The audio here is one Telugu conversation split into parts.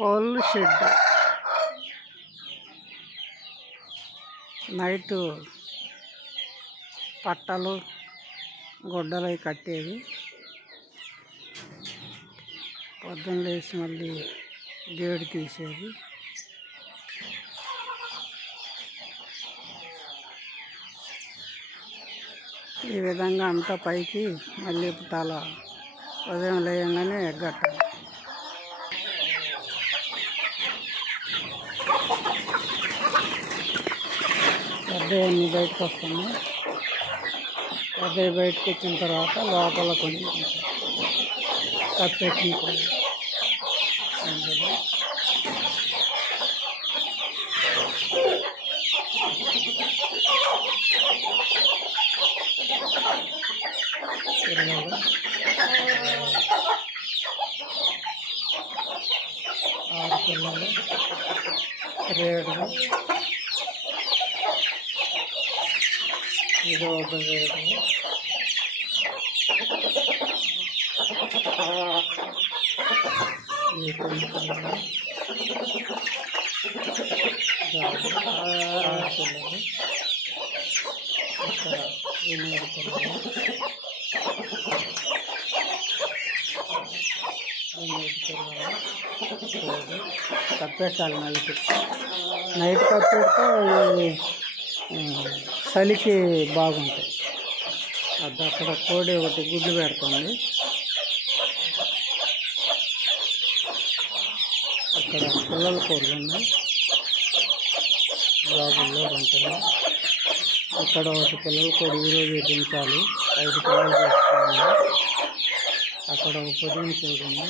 కోళ్ళు షెడ్ నైట్ పట్టలు గుడ్డలు అవి కట్టేవి. పొద్దున్న లేచి మళ్ళీ గేడు తీసేది. ఈ విధంగా అంతా పైకి మళ్ళీ తల ఉదయం లేయంగానే ఎగ్గట్టాలి. పెద్దవన్నీ బయటకు వస్తున్నాయి. పెద్దవి బయటకు వచ్చిన తర్వాత లోపల కొన్ని కప్పెట్టుకుంటాయి. పిల్లలు 6 పిల్లలు రేడుగా ఇది ఒక రేడు. ఈ కొన్ని పిల్లలు 6 పిల్లలు. ఇక్కడ 8 పిల్లలు. కప్పెట్టాలి. నైట్ కప్పెడితే చలికి బాగుంటాయి. అది అక్కడ కోడి ఒకటి గుడ్లు పెడుతుంది. అక్కడ పిల్లల కోళ్ళు ఉన్నాయి. జాబుల్లో ఉంటుంది. ఇక్కడ ఒకటి పిల్లల కోడి ఈరోజు దించాలి. 5 పిల్లలు చేసుకోవాలి. అక్కడ ఒక పొదిగిన కోడి ఉంది.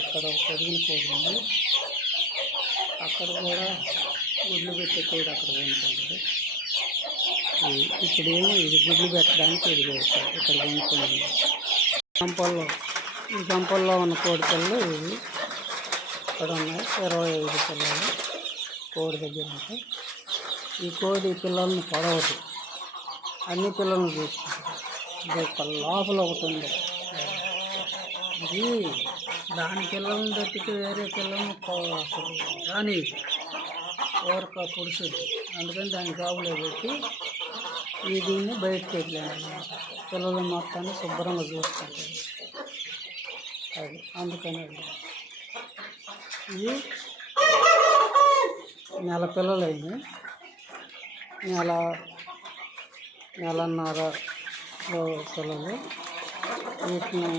ఇక్కడ ఒక పొదిగిన కోడి ఉంది. అక్కడ కూడా గుడ్లు పెట్టే కోడి అక్కడ కొనుక్కుంటుంది. ఇప్పుడేమో ఇది గుడ్లు పెట్టడానికి ఇది పెడతారు. ఇక్కడ కొనుక్కుంది. ఈ గంపల్లో ఉన్న కోడి పిల్లలు ఇవి ఇక్కడ ఉన్నాయి. 25 పిల్లలు కోడి దగ్గర ఉంటాయి. ఈ కోడి పిల్లల్ని పొడవదు. అన్ని పిల్లలను చూసుకుంటుంది. ఇక్కడ లోపల ఒకటి ఉంది. ఇది దాని పిల్లలను తప్పితే వేరే పిల్లలను కానీ ఊరక పుడుచుది. అందుకని దాని జాబులో పెట్టి దీన్ని బయటకు వెళ్ళాను. పిల్లలు మొత్తాన్ని శుభ్రంగా చూసుకుంటుంది. అది అందుకని ఇవి నెల పిల్లలు అయినాయి. నెలన్నర పిల్లలు. వీటిని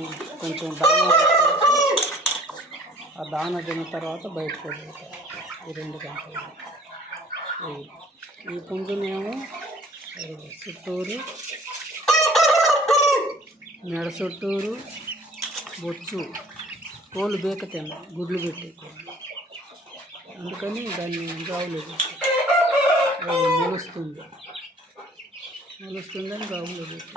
కొంచెం దానా ఆ దానా తిన్న తర్వాత బయటకు వదులుతారు. ఈ 2 గంటలు. ఈ పుంజునేమో చుట్టూరు మెడ చుట్టూరు బొచ్చు కోళ్ళు బీక తిన్న గుడ్లు పెట్టే కోళ్ళు. అందుకని దాన్ని గావులో పెట్టి మొలుస్తుందని గావులో పెట్టి